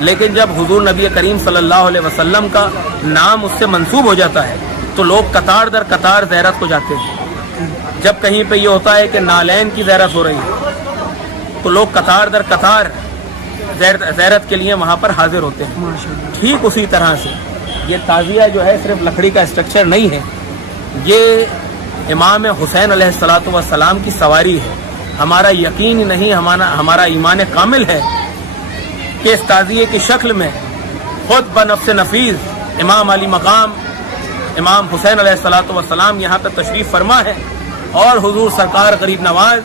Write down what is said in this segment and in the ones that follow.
لیکن جب حضور نبی کریم صلی اللہ علیہ وسلم کا نام اس سے منسوب ہو جاتا ہے تو لوگ قطار در قطار زیارت کو جاتے ہیں. جب کہیں پہ یہ ہوتا ہے کہ نالین کی زیارت ہو رہی ہے تو لوگ قطار در قطار زیارت کے لیے وہاں پر حاضر ہوتے ہیں. ٹھیک اسی طرح سے یہ تعزیہ جو ہے صرف لکڑی کا اسٹرکچر نہیں ہے, یہ امام حسین علیہ الصلوۃ والسلام کی سواری ہے. ہمارا یقین ہی نہیں, ہمارا ایمان کامل ہے کہ اس تعزیے کی شکل میں خود بنفس نفیس امام علی مقام امام حسین علیہ الصلوۃ والسلام یہاں پہ تشریف فرما ہے, اور حضور سرکار غریب نواز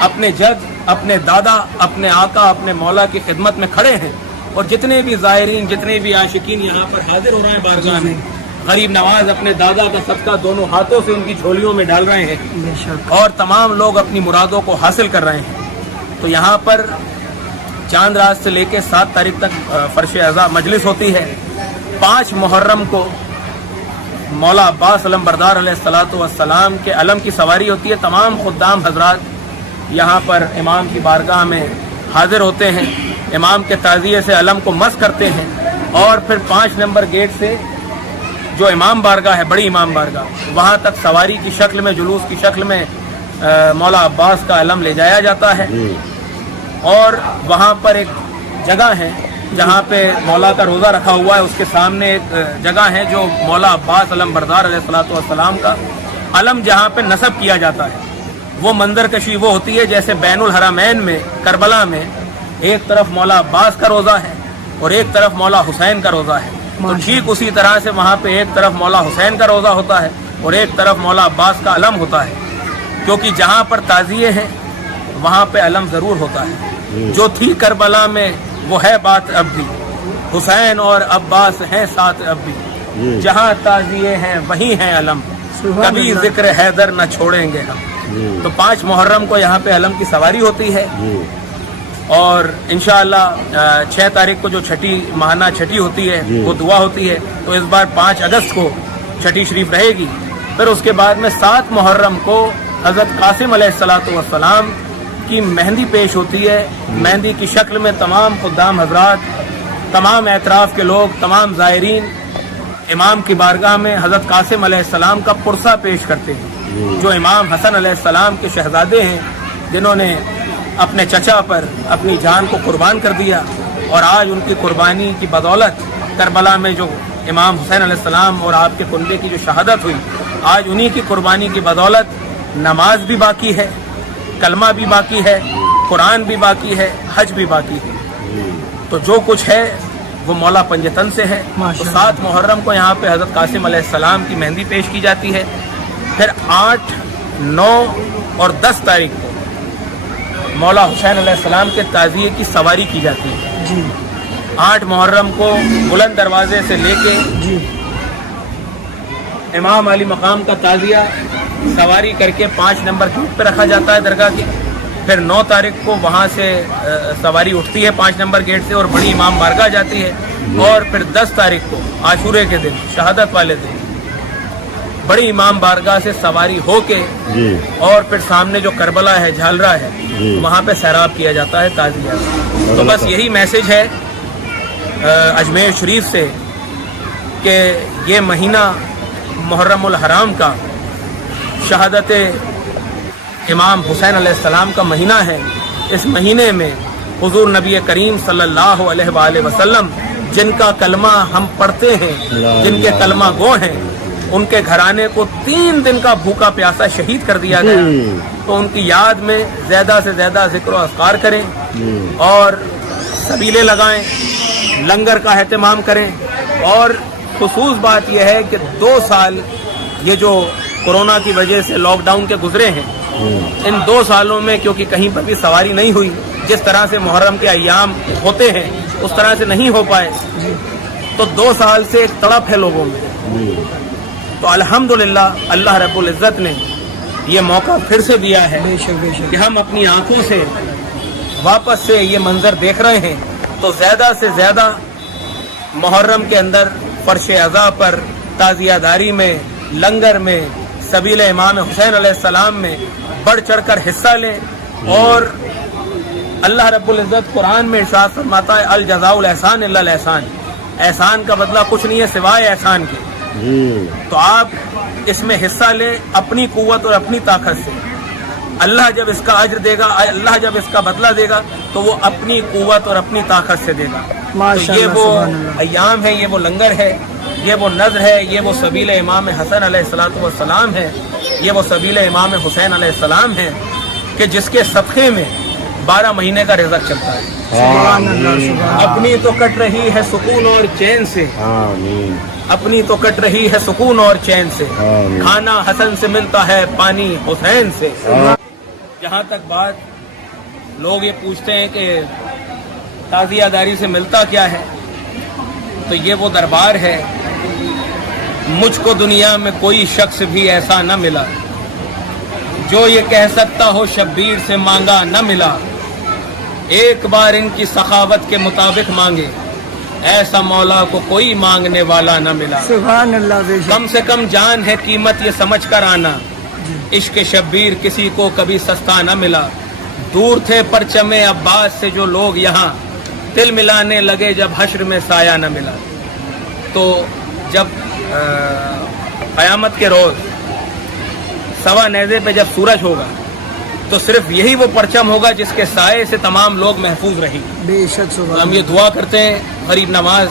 اپنے جد, اپنے دادا, اپنے آقا, اپنے مولا کی خدمت میں کھڑے ہیں, اور جتنے بھی زائرین, جتنے بھی عاشقین یہاں پر حاضر ہو رہے ہیں بارگاہ میں, غریب نواز اپنے دادا کا صدقہ دونوں ہاتھوں سے ان کی جھولیوں میں ڈال رہے ہیں, اور تمام لوگ اپنی مرادوں کو حاصل کر رہے ہیں. تو یہاں پر چاند رات سے لے کے 7 تاریخ تک فرش اعضاء مجلس ہوتی ہے. 5 محرم کو مولا عباس علم بردار علیہ الصلوۃ والسلام کے علم کی سواری ہوتی ہے. تمام خدام حضرات یہاں پر امام کی بارگاہ میں حاضر ہوتے ہیں, امام کے تعزیے سے علم کو مس کرتے ہیں, اور پھر 5 نمبر گیٹ سے جو امام بارگاہ ہے, بڑی امام بارگاہ, وہاں تک سواری کی شکل میں, جلوس کی شکل میں مولا عباس کا علم لے جایا جاتا ہے. اور وہاں پر ایک جگہ ہے جہاں پہ مولا کا روزہ رکھا ہوا ہے, اس کے سامنے ایک جگہ ہے جو مولا عباس علم بردار علیہ الصلوۃ والسلام کا علم جہاں پہ نصب کیا جاتا ہے. وہ منظر کشی وہ ہوتی ہے جیسے بین الحرمین میں کربلا میں ایک طرف مولا عباس کا روزہ ہے اور ایک طرف مولا حسین کا روزہ ہے. تو ٹھیک اسی طرح سے وہاں پہ ایک طرف مولا حسین کا روزہ ہوتا ہے اور ایک طرف مولا عباس کا علم ہوتا ہے, کیونکہ جہاں پر تعزیے ہیں وہاں پہ علم ضرور ہوتا ہے. جو تھی کربلا میں وہ ہے بات اب بھی, حسین اور عباس ہیں ساتھ اب بھی, جہاں تعزیے ہیں وہیں ہیں علم, کبھی ذکر حیدر نہ چھوڑیں گے ہم. تو 5 محرم کو یہاں پہ علم کی سواری ہوتی ہے, اور انشاءاللہ 6 تاریخ کو جو چھٹی ماہانہ چھٹی ہوتی ہے وہ دعا ہوتی ہے. تو اس بار 5 اگست کو چھٹی شریف رہے گی. پھر اس کے بعد میں 7 محرم کو حضرت قاسم علیہ الصلوۃ والسلام کی مہندی پیش ہوتی ہے. مہندی کی شکل میں تمام خدام حضرات, تمام اعتراف کے لوگ, تمام زائرین امام کی بارگاہ میں حضرت قاسم علیہ السلام کا پرسہ پیش کرتے ہیں, جو امام حسن علیہ السلام کے شہزادے ہیں, جنہوں نے اپنے چچا پر اپنی جان کو قربان کر دیا, اور آج ان کی قربانی کی بدولت کربلا میں جو امام حسین علیہ السلام اور آپ کے کنبے کی جو شہادت ہوئی, آج انہی کی قربانی کی بدولت نماز بھی باقی ہے, کلمہ بھی باقی ہے, قرآن بھی باقی ہے, حج بھی باقی ہے. تو جو کچھ ہے وہ مولا پنجتن سے ہے. تو 7 محرم کو یہاں پہ حضرت قاسم علیہ السلام کی مہندی پیش کی جاتی ہے. پھر 8, 9 اور 10 تاریخ کو مولا حسین علیہ السلام کے تعزیے کی سواری کی جاتی ہے. 8 محرم کو بلند دروازے سے لے کے امام علی مقام کا تعزیہ سواری کر کے 5 نمبر گیٹ پہ رکھا جاتا ہے درگاہ کی. پھر 9 تاریخ کو وہاں سے سواری اٹھتی ہے 5 نمبر گیٹ سے اور بڑی امام بارگاہ جاتی ہے. اور پھر 10 تاریخ کو عاشورے کے دن, شہادت والے دن, بڑی امام بارگاہ سے سواری ہو کے اور پھر سامنے جو کربلا ہے, جھالرا ہے, وہاں پہ سیراب کیا جاتا ہے تعزیہ. تو بس یہی میسج ہے اجمیر شریف سے کہ یہ مہینہ محرم الحرام کا شہادت امام حسین علیہ السلام کا مہینہ ہے. اس مہینے میں حضور نبی کریم صلی اللہ علیہ وآلہ وسلم جن کا کلمہ ہم پڑھتے ہیں, جن کے کلمہ گو ہیں, ان کے گھرانے کو 3 دن کا بھوکا پیاسا شہید کر دیا گیا. تو ان کی یاد میں زیادہ سے زیادہ ذکر و اذکار کریں اور سبیلے لگائیں, لنگر کا اہتمام کریں. اور خصوص بات یہ ہے کہ 2 سال یہ جو کورونا کی وجہ سے لاک ڈاؤن کے گزرے ہیں, ان 2 سالوں میں کیونکہ کہیں پر بھی سواری نہیں ہوئی, جس طرح سے محرم کے ایام ہوتے ہیں اس طرح سے نہیں ہو پائے, تو 2 سال سے ایک تڑپ ہے لوگوں میں. تو الحمدللہ اللہ رب العزت نے یہ موقع پھر سے دیا ہے کہ ہم اپنی آنکھوں سے واپس سے یہ منظر دیکھ رہے ہیں. تو زیادہ سے زیادہ محرم کے اندر فرش اعضاء پر, تعزیہ داری میں, لنگر میں, سبیل امام حسین علیہ السلام میں بڑھ چڑھ کر حصہ لیں, اور اللہ رب العزت قرآن میں ارشاد فرماتا ہے الجزاء الاحسان الا الاحسان، احسان کا بدلہ کچھ نہیں ہے سوائے احسان کے۔ تو آپ اس میں حصہ لیں اپنی قوت اور اپنی طاقت سے، اللہ جب اس کا اجر دے گا، اللہ جب اس کا بدلہ دے گا تو وہ اپنی قوت اور اپنی طاقت سے دے گا۔ تو یہ وہ ایام ہے، یہ وہ لنگر ہے، یہ وہ نذر ہے، یہ وہ سبیل امام حسن علیہ الصلوۃ والسلام ہے، یہ وہ سبیل امام حسین علیہ السلام ہے کہ جس کے صدقے میں 12 مہینے کا رزق چلتا ہے۔ سبحان اللہ، سبحان اللہ۔ اپنی تو کٹ رہی ہے سکون اور چین سے، اپنی تو کٹ رہی ہے سکون اور چین سے، کھانا حسن سے ملتا ہے پانی حسین سے۔ جہاں تک بات لوگ یہ پوچھتے ہیں کہ تعزیہ داری سے ملتا کیا ہے، تو یہ وہ دربار ہے، مجھ کو دنیا میں کوئی شخص بھی ایسا نہ ملا جو یہ کہہ سکتا ہو شبیر سے مانگا نہ ملا، ایک بار ان کی سخاوت کے مطابق مانگے ایسا مولا کو کوئی مانگنے والا نہ ملا۔ سبحان اللہ، بے شک۔ کم سے کم جان ہے قیمت یہ سمجھ کر آنا، عشق شبیر کسی کو کبھی سستا نہ ملا، دور تھے پرچم عباس سے جو لوگ یہاں دل ملانے لگے جب حشر میں سایہ نہ ملا۔ تو جب قیامت کے روز سوا نیزے پہ جب سورج ہوگا تو صرف یہی وہ پرچم ہوگا جس کے سائے سے تمام لوگ محفوظ رہیں گے۔ بے شک، سبحان ہم یہ دعا کرتے ہیں غریب نواز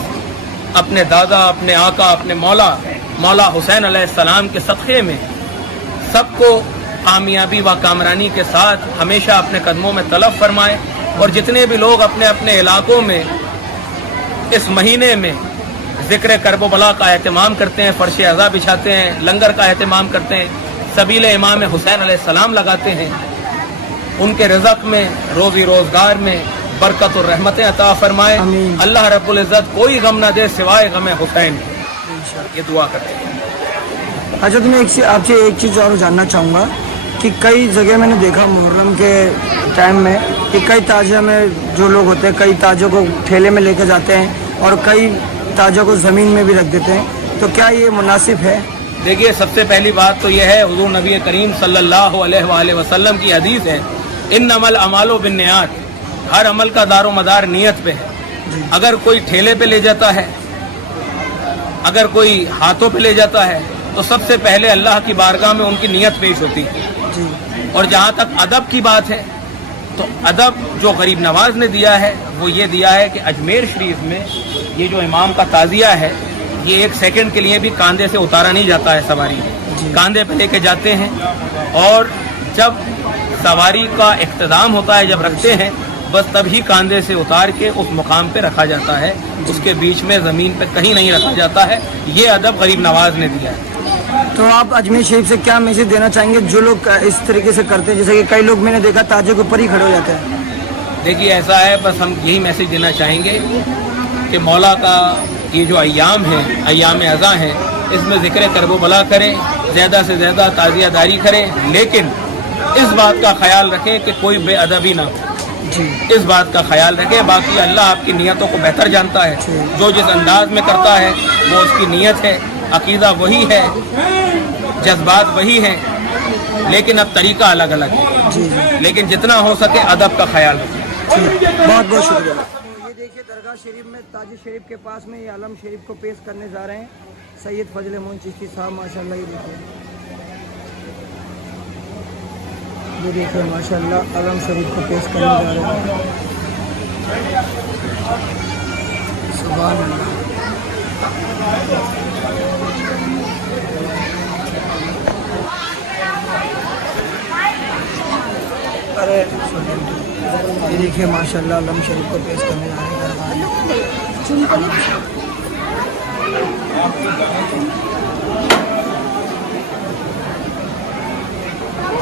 اپنے دادا، اپنے آقا، اپنے مولا حسین علیہ السلام کے صدقے میں سب کو کامیابی و کامرانی کے ساتھ ہمیشہ اپنے قدموں میں طلب فرمائے، اور جتنے بھی لوگ اپنے اپنے علاقوں میں اس مہینے میں ذکر کرب و بلا کا اہتمام کرتے ہیں، فرش عزا بچھاتے ہیں، لنگر کا اہتمام کرتے ہیں، سبیل امام حسین علیہ السلام لگاتے ہیں، ان کے رزق میں، روزی روزگار میں برکت اور رحمتیں عطا فرمائے۔ آمین۔ اللہ رب العزت کوئی غم نہ دے سوائے غم حسین کے، یہ دعا کرتے ہیں۔ حضرت میں آپ سے ایک چیز اور جاننا چاہوں گا کہ کئی جگہ میں نے دیکھا محرم کے ٹائم میں کہ کئی تاجیہ میں جو لوگ ہوتے ہیں کئی تاجوں کو ٹھیلے میں لے کے جاتے ہیں اور کئی تاجوں کو زمین میں بھی رکھ دیتے ہیں، تو کیا یہ مناسب ہے؟ دیکھیے، سب سے پہلی بات تو یہ ہے حضور نبی کریم صلی اللہ علیہ وآلہ وسلم کی حدیث ہے انما الاعمال بالنیات، ہر عمل کا دار و مدار نیت پہ ہے۔ اگر کوئی ٹھیلے پہ لے جاتا ہے، اگر کوئی ہاتھوں پہ لے جاتا ہے، تو سب سے پہلے اللہ کی بارگاہ میں ان کی نیت پیش ہوتی ہے۔ اور جہاں تک ادب کی بات ہے تو ادب جو غریب نواز نے دیا ہے وہ یہ دیا ہے کہ اجمیر شریف میں یہ جو امام کا تعزیہ ہے یہ 1 سیکنڈ کے لیے بھی کاندھے سے اتارا نہیں جاتا ہے، سواری کاندھے پہ لے کے جاتے ہیں، اور جب سواری کا اختتام ہوتا ہے، جب رکھتے ہیں، بس تبھی کاندھے سے اتار کے اس مقام پہ رکھا جاتا ہے، اس کے بیچ میں زمین پہ کہیں نہیں رکھا جاتا ہے۔ یہ ادب غریب نواز نے دیا ہے۔ تو آپ اجمیر شریف سے کیا میسج دینا چاہیں گے جو لوگ اس طریقے سے کرتے ہیں، جیسے کہ کئی لوگ میں نے دیکھا تاجوں کے اوپر ہی کھڑے ہو جاتے ہیں؟ دیکھیے، ایسا ہے، بس ہم یہی میسج دینا چاہیں گے کہ مولا کا یہ جو ایام ہیں، ایام عزا ہیں، اس میں ذکر کرب و بلا کریں، زیادہ سے زیادہ تعزیہ داری کریں، لیکن اس بات کا خیال رکھیں کہ کوئی بے ادبی نہ ہو، اس بات کا خیال رکھیں۔ باقی اللہ آپ کی نیتوں کو بہتر جانتا ہے، جو جس انداز میں کرتا ہے وہ اس کی نیت ہے، عقیدہ وہی ہے، جذبات وہی ہیں، لیکن اب طریقہ الگ الگ ہے، لیکن جتنا ہو سکے ادب کا خیال رکھیں۔ بہت بہت شکریہ۔ یہ دیکھیے درگاہ شریف میں تاج شریف کے پاس میں یہ علم شریف کو پیش کرنے جا رہے ہیں سید فضل معین چشتی صاحب، ماشاءاللہ یہ دیکھیے ماشاءاللہ علم شریف کو پیش کرنے جا رہے ہیں۔ سبحان اللہ۔ ارے یہ دیکھیے ماشاءاللہ علم شریف کو پیش کرنے جا رہے ہیں۔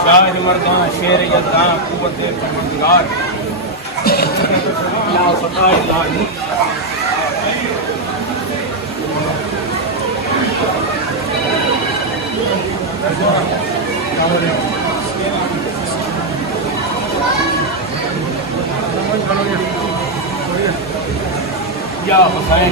شاعر مردان شیر یزدان قوت پروردگار لا فتح الا ہی۔ یا حسین